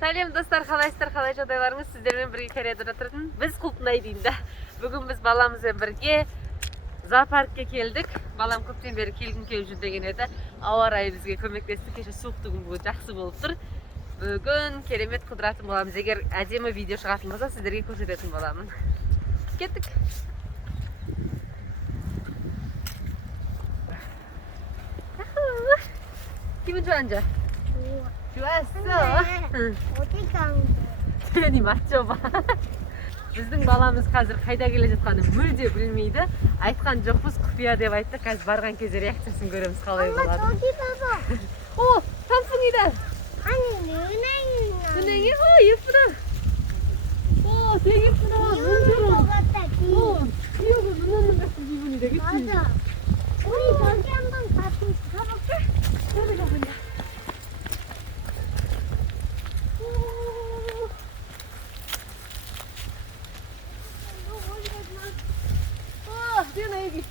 Сәлем достар, қалайсыздар, қалай жағдайларыңыз? Сіздермен бірге Кореяда отыратын біз Құлпынай деймді. Бүгін біз баламызбен бірге зоопаркке келдік. Балам көптен бері келгім келіп жүр деген еді. Ауа райы бізге көмектесті. Кеше суықты күн бүгін жақсы болып тұр. Бүгін керемет қыдыратын боламыз. Егер әдемі видео шығатын болса, сіздерге көрсететін боламын. Кеттік. 기분 좋아한자? 좋았어. 응. 어디 가는데? 태연이 맞춰봐. біздің баламыз қазір қайда келе жатқанын мүлде білмейді. Айтқан жоқпыз, құпия деп айтты. Қазір барған кезде реакциясын көреміз қалай болады. 엄마 저기 봐봐. 오, 단풍이다. 아니 은행이. 은행이? 예쁘다. 되게 예쁘다. 비오는 것 같다. 비. 비 오고 눈 오는 같은 기분이 되겠지? 맞아. 우리 저기 한번 가볼까? 저기 가보자. 태연아 여기.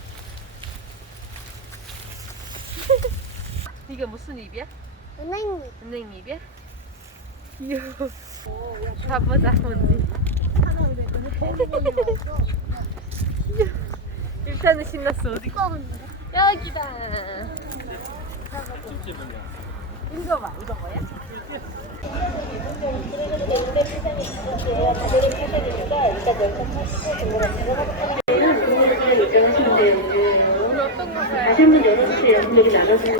이게 무슨 잎이야? 은행이. 은행 잎이야? 귀여워. 가보자 뭔지. 일단은 신났어. 어디? 두꺼운데? 여기다. 읽어봐. 이거 뭐야? 오늘 어떤 거 사요? 다시 한번 열어주세요. 금액이 나눠주세요.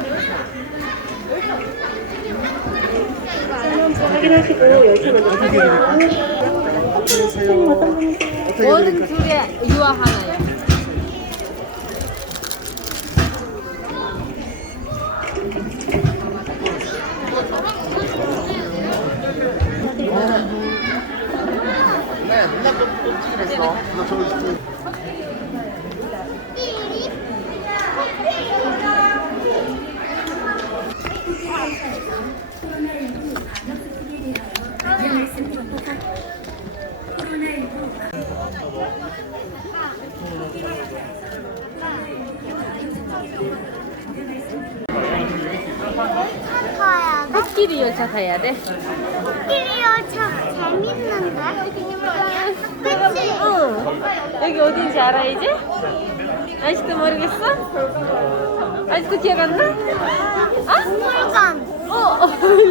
확인하시고 10,000원 넣어주세요. 뭐는 두 개, 유아 하나요. 타야 돼? 코끼리 열차 타야 돼? 코끼리 열차 재밌는데? 그치? 응. 여기 어딘지 알아 이제? 아직도 모르겠어? 아직도 기억 안 나? 아? 박물관.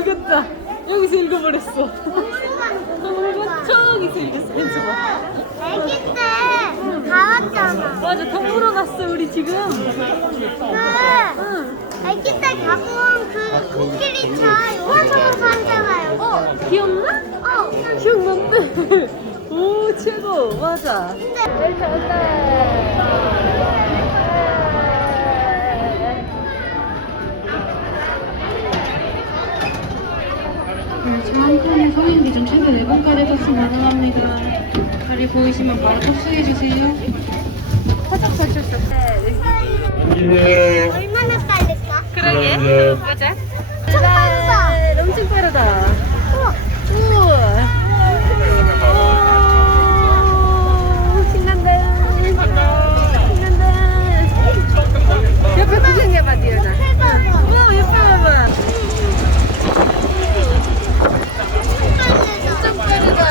읽었다. 여기서 읽어버렸어. 박물관. 동물원 저기서 읽었어. 왼쪽 봐. 애기 때 가봤잖아. 맞아, 동물원 갔어 우리 지금. 응. 애기 때 가본 그 코끼리 차 요한서에서 한잖아요. 기억나? 기억난대. 오, 최고. 맞아. 근데 저한테는 성인 기준 최대 4번까지 탑승 가능합니다. 다리 보이시면 바로 탑승해주세요. 화장 설쳤어. 얼마나 빨릴까? 그러게. 보자. 첫 번째. 엄청 빠르다. 우와. 우와. 오, 신난다. 신난다. 옆에 구경해봐, 디연아. 오, 예뻐, 봐봐. 엄청 빠르다.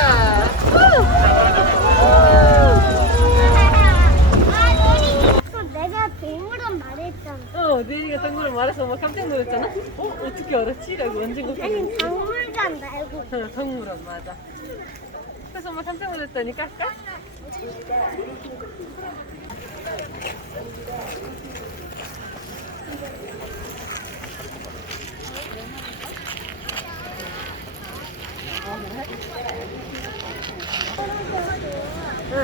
내가 동물원 말했잖아. 내리가 동물원 말해서 엄마 깜짝 놀랐잖아. 어떻게 알았지? 라고 완전 걱정했어. 아니 박물관 말고. 동물원 맞아. 그래서 엄마 깜짝 놀랐다니까. 응.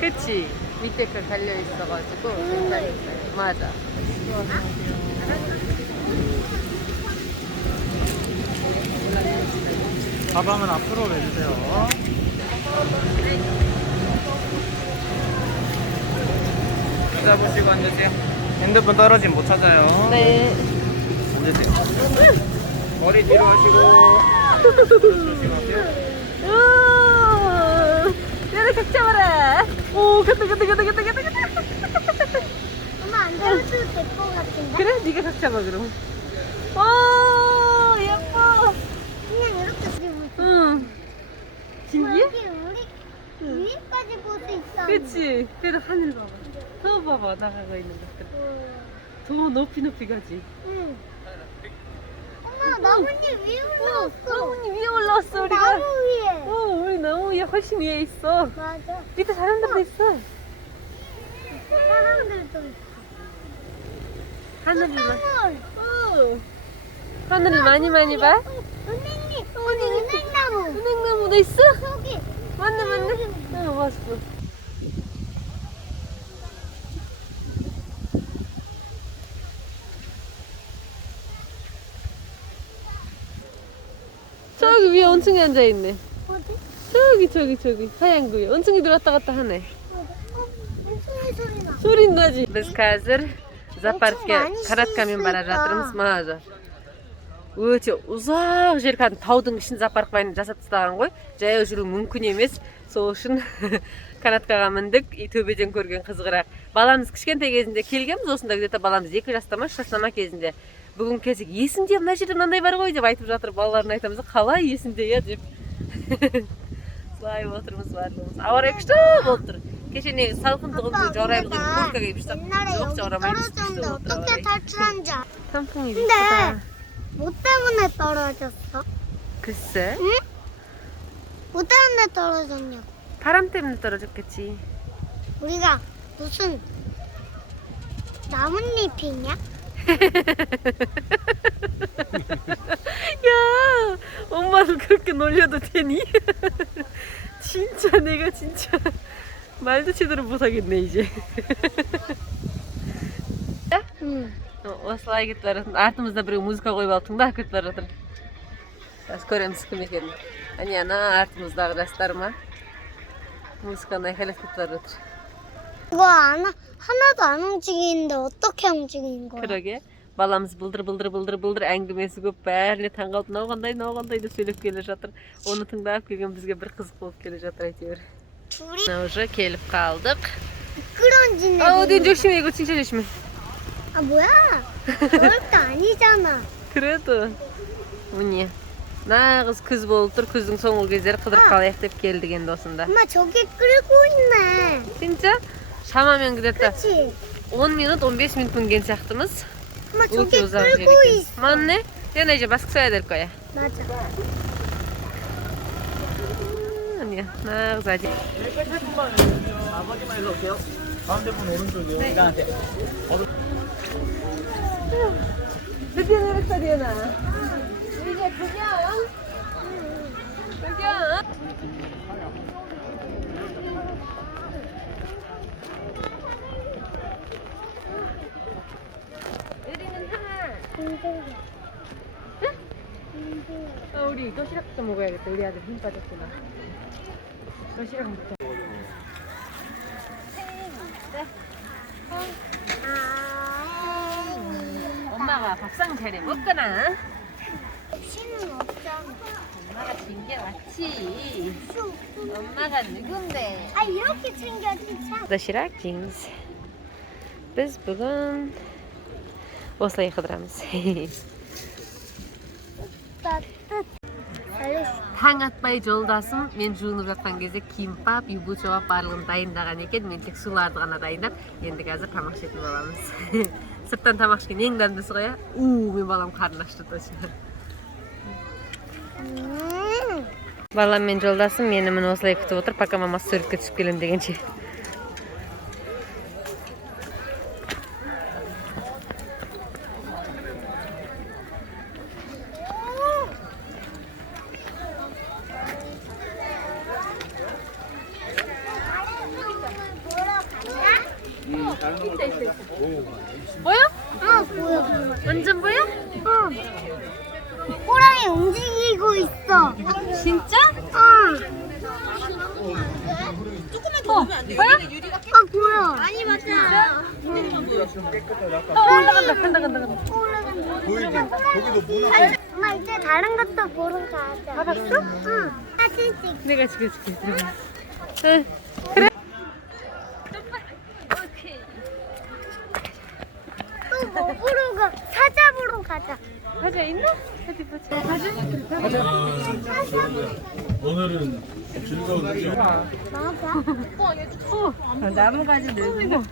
그치? 밑에 그 달려있어가지고 괜찮았어요. 맞아. 가방은 앞으로 내주세요. 잡으시고 앉으세요. 핸드폰 떨어지면 못 찾아요. 네. 앉으세요. 머리 뒤로 하시고 조심하세요. 얘네 각 잡아라. 오, 간다. 엄마 안 잡아도 될 것 같은데? 그래? 네가 각 잡아 그럼. 오, 예뻐. 그래도 하늘 봐봐. 저 봐봐 나가고 있는 것들. 더 높이 가지. 응. 엄마 나뭇잎 위에 올라왔어. 나뭇잎 위에 올라왔어 우리가. 나무 위에. 우리 나무 위에 훨씬 위에 있어. 맞아. 밑에 사람들도 있어. 사람들도 있어. 하늘을 봐. 땅을. 하늘을 많이 봐. 은행잎. 은행나무. 은행나무도 있어? 저기. 맞네. 봤어. 저기 위에 원숭이 앉아 있네. 어디? 저기 하얀 거 위에 원숭이들 왔다 갔다 하네. 무슨 소리 나? 소리 나지? Biz hozir zooparkka 많이 kanat kamen bora 신으니까. жатырмыз. Mana өте ұзақ жер кәдімгі таудың ішін зоопарк bayını жасап тастаған ғой. Жаяу жүру мүмкін емес. Сол үшін канаткаға міндік. И төбеден көрген қызығырақ. Баламыз кішкентай кезінде келгенбіз осында, где-то баламыз 2 жаста ма 3 жаста ма кезінде. Бүгін келсек, есіңде мына жерде мынандай бар ғой деп айтып жатыр. Балаларына айтамыз, қалай есіңде я деп. Слай отырмыз барлығымыз. Ауа райы күшті болып тұр. Кеше негізі салқындығын жаураймыз деп куртка киіп шықсам, 옛날에 жоқ 여기 жаурамаймыз. 떨어졌는데 어떻게 탈출한지 알아? 단풍이 근데 이쁘다. 뭐 때문에 떨어졌어? 글쎄, 응? 뭐 때문에 떨어졌냐고. 바람 때문에 떨어졌겠지. 우리가 무슨 나뭇잎이냐? 야, 엄마를 그렇게 놀려도 되니? 진짜 내가 진짜 말도 제대로 못하겠네 이제. 응. Осылай кетіп бара жатырмыз. Артымызда біреу музыка қойып алып тыңдап кетіп бара жатыр. Қазір көреміз кім екенін. Әне ана артымыздағы жастар ма? Музыканы айқайлап кетіп бара жатыр. 이거 하나도 안 움직이는데 어떻게 움직이는 거야? 그러게. Баламыз былдыр әңгімесі көп, бәріне таңғалып мынау қандай деп сөйлеп келе жатыр. Оны тыңдап келген бізге бір қызық болып келе жатыр әйтеуір. 둘이 Уже келіп қалдық. 미끄러지네. 어디 조심해, 이거 진짜 조심해. 아 뭐야? 그럴 거 아니잖아. 그래도 міне нағыз күз болып тұр. Күздің соңғы кездері қыдырып қалайық деп келдік енді осында. 엄마 저기 끌고 있네. 진짜? шамамен где-то 그치? 10 минут, 15 минут мінген сияқтымыз. 엄마 저기 өте ұзақ жер 끌고 екен. 있어. 맞네? 내가 이제 마스크 써야 될 거야. 맞아. 아니야, нағыз 아직. 아버지만 일로 오세요. 가운데 분 오른쪽이요. 일단한테. 드디어 내렸다, 리연아. 이제 구경. 구경. 내리는 하나. 우리 도시락부터 먹어야겠다. 우리 아들 힘 빠졌구나. 도시락부터. 엄마가 밥상 차려 먹거나. 신은 없잖아. 엄마가 챙겨왔지. 엄마가 누군데? 아 이렇게 챙겨야지 참. 도시락 징스. Biz bugun осылай қыдырамыз. 따뜻. 알겠어. таң атпай жолдасым мен жуынып жатқан кезде кимпап, юбу жауап барлығын дайындаған екен. Мен тек суларды ғана дайындап, енді қазір тамақ ішетін боламыз. Сырттан тамақ ішкен ең дәмдісі ғой. Мен балам қарны ашты точно. Балам мен жолдасым мені міне осылай күтіп отыр, пока мамасы суретке түсіп келем дегенше. 보여? 아 보여. 완전 보여? 호랑이 움직이고 있어. 진짜? 보여? 아 보여. 많이 맞아. 간다. 보이지? 거기도 문화. 엄마 이제 다른 것도 보러 가자. 가봤어? 응. 사진 찍. 내가 찍어줄게. 들어가. 응. 그래. 또 뭐 보러 가? 사자 보러 가자. 과자 있나? 어디 보자. 과자? 오늘은 나무가지 늘고.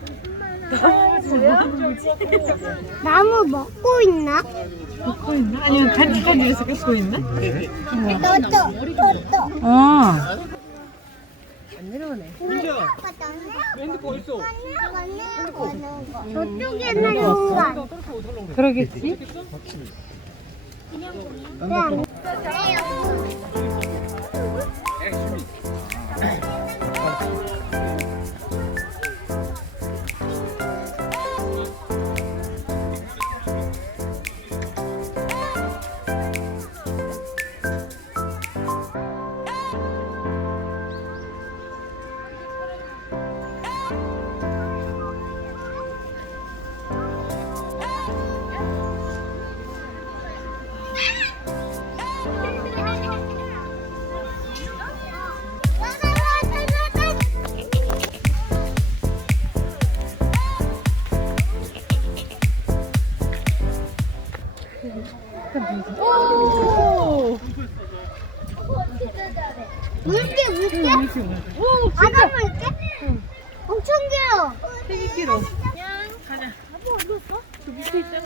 나무 먹고 있나? 먹고 있나? 아니면 간직하기에서 깎고 있나? 또또 어. 안 내려오네. 핸드폰 있어. 저쪽에는 공간. 그러겠지? 물개 물개? 오, 바다 물개? 엄청 길어. 되게 길어. 가자. 저 밑에 있잖아.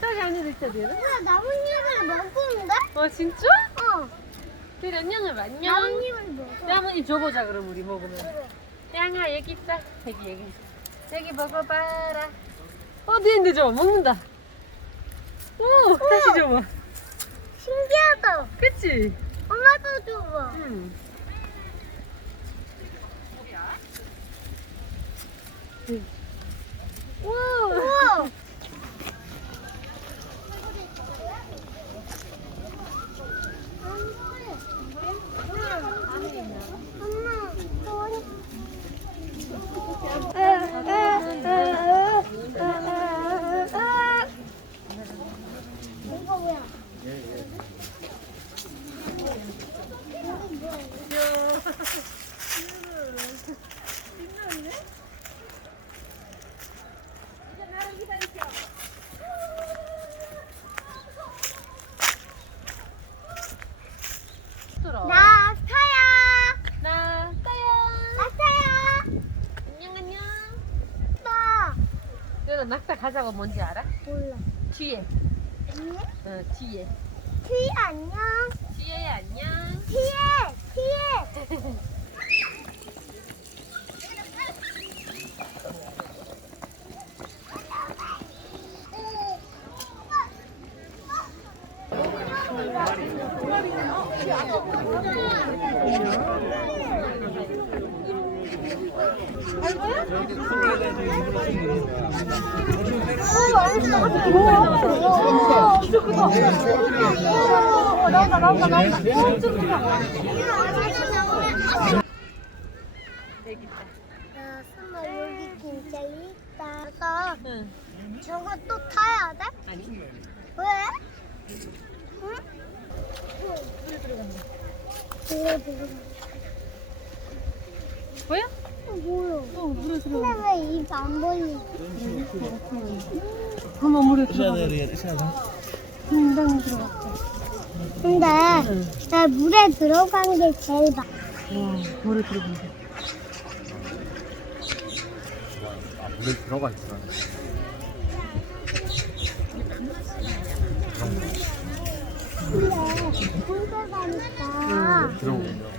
저기 안에 있잖아. 뭐야 나뭇잎을 먹는데? 어, 진짜? 어. 그래, 안녕 해봐. 안녕. 나뭇잎을 먹어. 나뭇잎 줘보자, 그럼 우리 먹으면. 양아, 여기 있다. 여기. 여기 먹어봐라. 어디인데 줘? 먹는다. 오, 다시 줘봐. 신기하다. 그치? 엄마도 줘봐. 응. 우와. 우와. 이거 뭐야? 나 타야. 나 따야. 나 타야. 안녕. 나 너는 낙타 가자고 뭔지 알아? 몰라. 뒤에. 뒤에? 뒤에. 뒤에 안녕. 뒤에 안녕. 뒤에. 여기 있다. 야, 스마 여기 진짜 있다. 나 응. 저거 또 타야 돼? 아니. 왜? 응? 물에 들어간다. 보여? 뭐야? 물에 근데 왜 입 안 벌리지? 한번 물에 금방 들어갔다. 근데 나 물에 들어간 게 제일 많아. 물에 들어간다. 물에 들어가 있어. 근데 혼자 가니까 들어오면.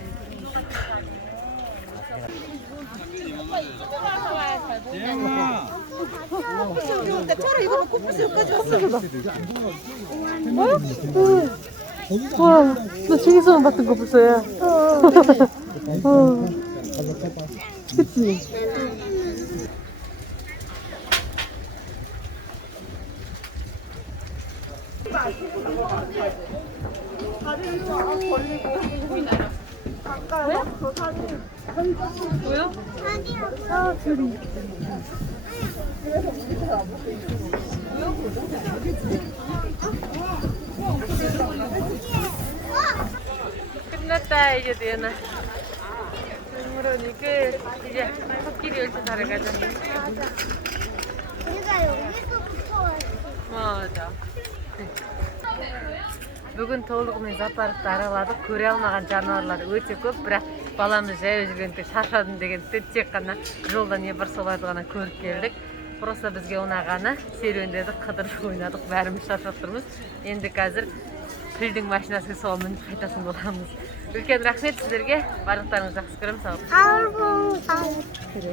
와, 너 중에서만 봤던 거 벌써야. 그치? 뭐야? 끝났다 이제 되나? 그러니 이제 코끼리 열차 타러 가자. 우리가 여기서부터 왔지. 맞아. Бүгін толығымен зоопаркты араладық. Көре алмаған жануарлар өте көп, бірақ баламыз жаяу жүргенде шаршадым дегендіктен тек қана жолда не бар соларды ғана көріп келдік. Просто бізге ұнағаны серуендедік, қыдырып ойнадық, бәріміз шаршап тұрмыз. Енді қазір пілдің машинасына сол мініп қайтатын боламыз. Үлкен рахмет сіздерге. Барлықтарыңызды жақсы көремін. Сау 아이고, болыңыз.